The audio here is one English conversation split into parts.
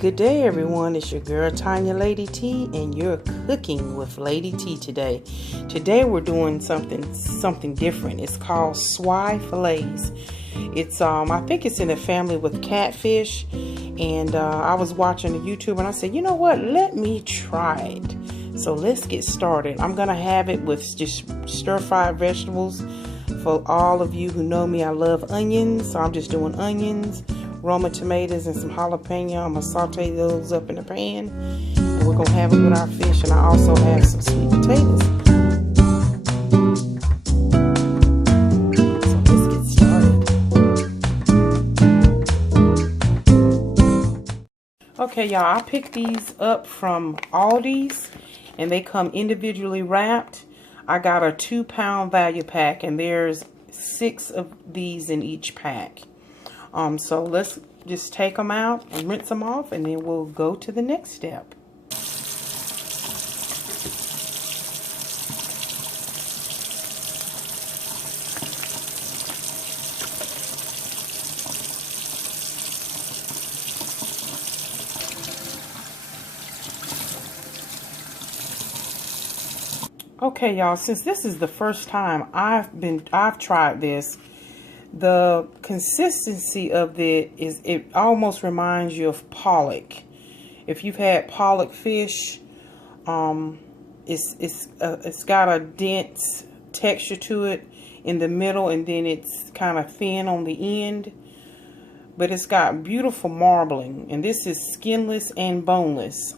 Good day, everyone. It's your girl Tanya Lady T, and you're cooking with Lady T today. Today we're doing something different. It's called Swai Fillets. It's I think it's in a family with catfish, and I was watching a YouTube and I said, you know what? Let me try it. So let's get started. I'm gonna have it with just stir-fried vegetables. For all of you who know me, I love onions, so I'm just doing onions, Roma tomatoes, and some jalapeno. I'm going to saute those up in the pan, and we're going to have it with our fish, and I also have some sweet potatoes. So let's get started. Okay, y'all, I picked these up from Aldi's, and they come individually wrapped. I got a 2-pound value pack, and there's 6 of these in each pack. So let's just take them out and rinse them off, and then we'll go to the next step. Okay, y'all, since this is the first time I've tried this, the consistency of it almost reminds you of pollock. If you've had pollock fish, it's got a dense texture to it in the middle, and then it's kind of thin on the end, but it's got beautiful marbling, and this is skinless and boneless.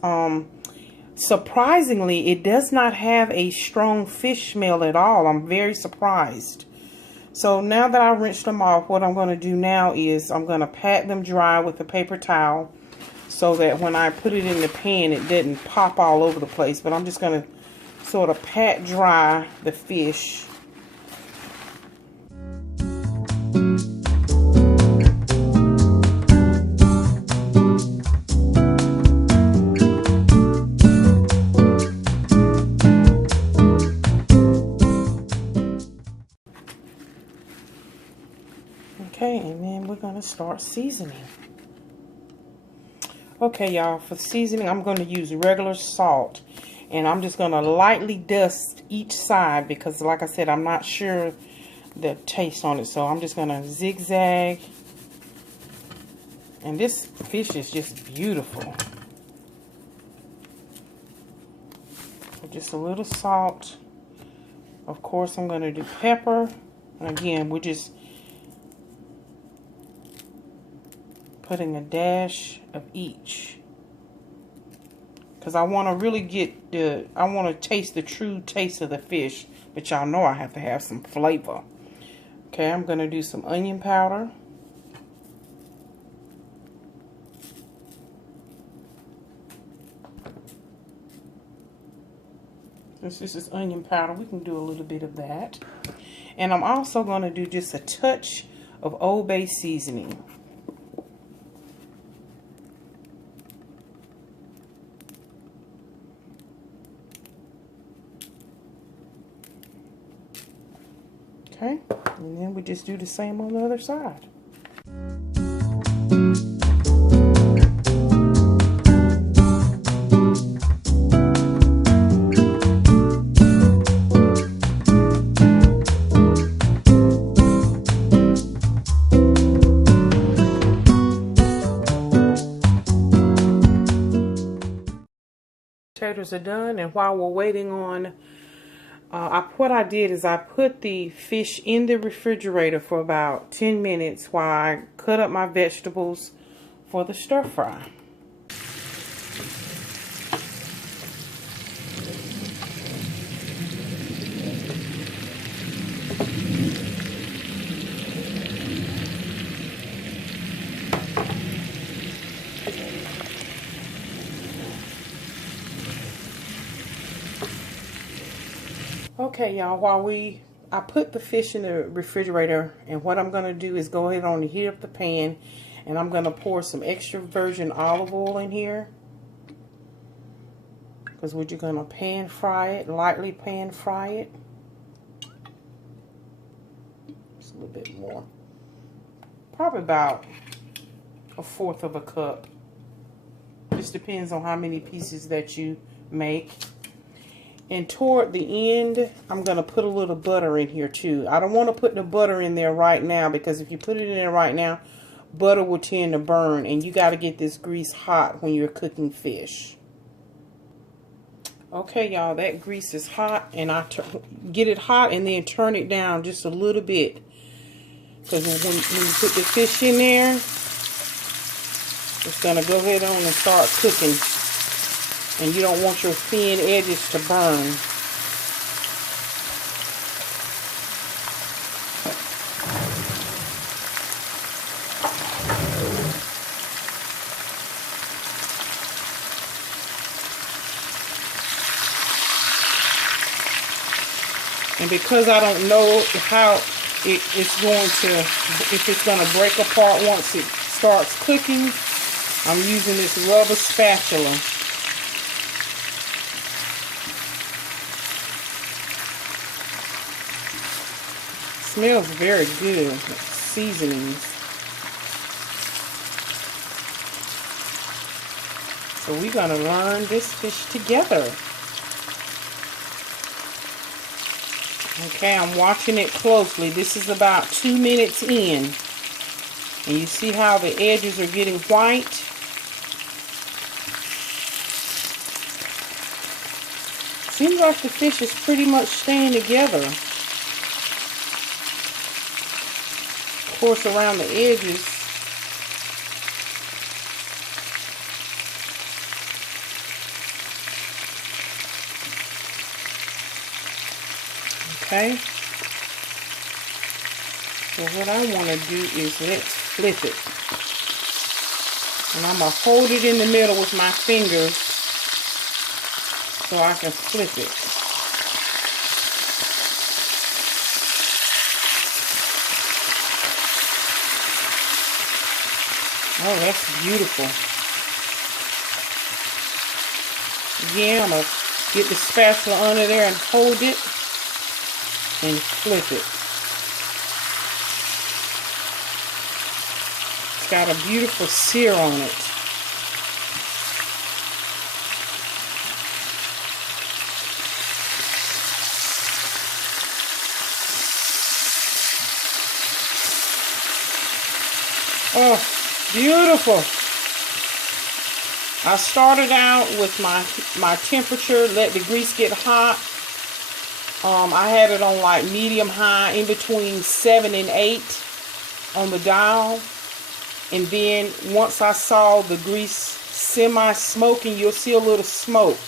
Surprisingly, it does not have a strong fish smell at all. I'm very surprised. So now that I rinsed them off, what I'm going to do now is I'm going to pat them dry with a paper towel so that when I put it in the pan, it doesn't pop all over the place. But I'm just going to sort of pat dry the fish. Okay, and then we're going to start seasoning. Okay, y'all, for seasoning, I'm going to use regular salt. And I'm just going to lightly dust each side because, like I said, I'm not sure the taste on it. So I'm just going to zigzag. And this fish is just beautiful. So just a little salt. Of course, I'm going to do pepper. And again, we're just putting a dash of each, because I want to really I want to taste the true taste of the fish, but y'all know I have to have some flavor. Okay, I'm going to do some onion powder. Since this is onion powder, we can do a little bit of that. And I'm also going to do just a touch of Old Bay seasoning. Okay, and then we just do the same on the other side. Potatoes are done, and while we're waiting on what I did is I put the fish in the refrigerator for about 10 minutes while I cut up my vegetables for the stir fry. Okay, y'all, while I put the fish in the refrigerator, and what I'm going to do is go ahead on and heat up the pan, and I'm going to pour some extra virgin olive oil in here, because we're just going to pan fry it, lightly pan fry it. Just a little bit more. Probably about 1/4 of a cup. just depends on how many pieces that you make. And toward the end, I'm going to put a little butter in here too. I don't want to put the butter in there right now, because if you put it in there right now, butter will tend to burn, and you got to get this grease hot when you're cooking fish. Okay, y'all, that grease is hot, and I get it hot and then turn it down just a little bit. Because when you put the fish in there, it's going to go ahead on and start cooking. And you don't want your thin edges to burn. And because I don't know how it's going to, if it's going to break apart once it starts cooking, I'm using this rubber spatula. Smells very good. Seasonings. So we're going to learn this fish together. Okay, I'm watching it closely. This is about 2 minutes in. And you see how the edges are getting white? Seems like the fish is pretty much staying together. Of course, around the edges. Okay. So what I want to do is let's flip it. And I'm going to hold it in the middle with my fingers so I can flip it. Oh, that's beautiful. Again, I'm going to get the spatula under there and hold it and flip it. It's got a beautiful sear on it. Oh, beautiful. I started out with my temperature, let the grease get hot. I had it on like medium high, in between 7 and 8 on the dial. And then once I saw the grease semi-smoking, you'll see a little smoke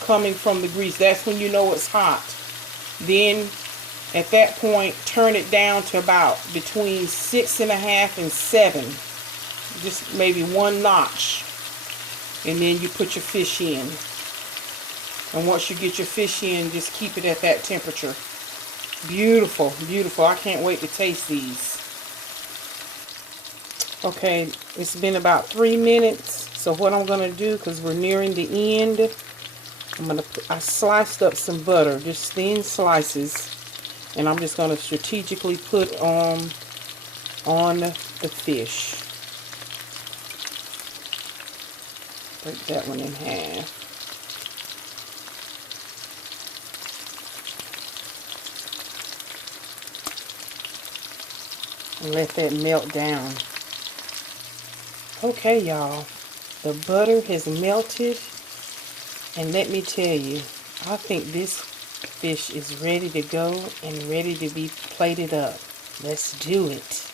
coming from the grease. That's when you know it's hot. Then at that point, turn it down to about between 6.5 and 7. Just maybe 1 notch. And then you put your fish in. And once you get your fish in, just keep it at that temperature. Beautiful, beautiful. I can't wait to taste these. Okay, it's been about 3 minutes. So what I'm going to do, because we're nearing the end, I sliced up some butter, just thin slices. And I'm just going to strategically put on the fish. Break that one in half. And let that melt down. Okay, y'all. The butter has melted. And let me tell you, I think this fish is ready to go and ready to be plated up. Let's do it.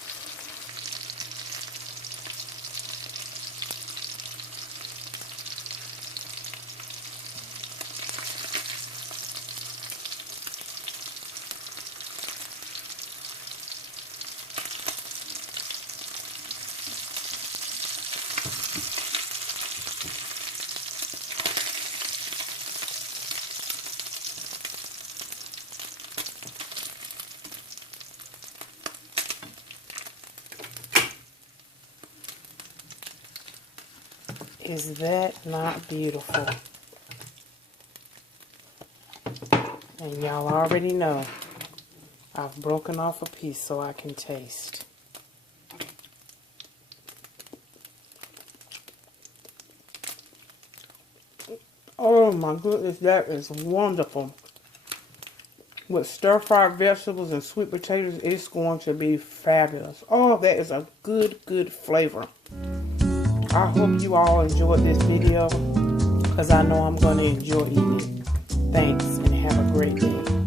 Is that not beautiful? And y'all already know I've broken off a piece so I can taste. Oh my goodness, that is wonderful. With stir-fried vegetables and sweet potatoes, it's going to be fabulous. Oh, that is a good flavor. I hope you all enjoyed this video, because I know I'm going to enjoy eating it. Thanks, and have a great day.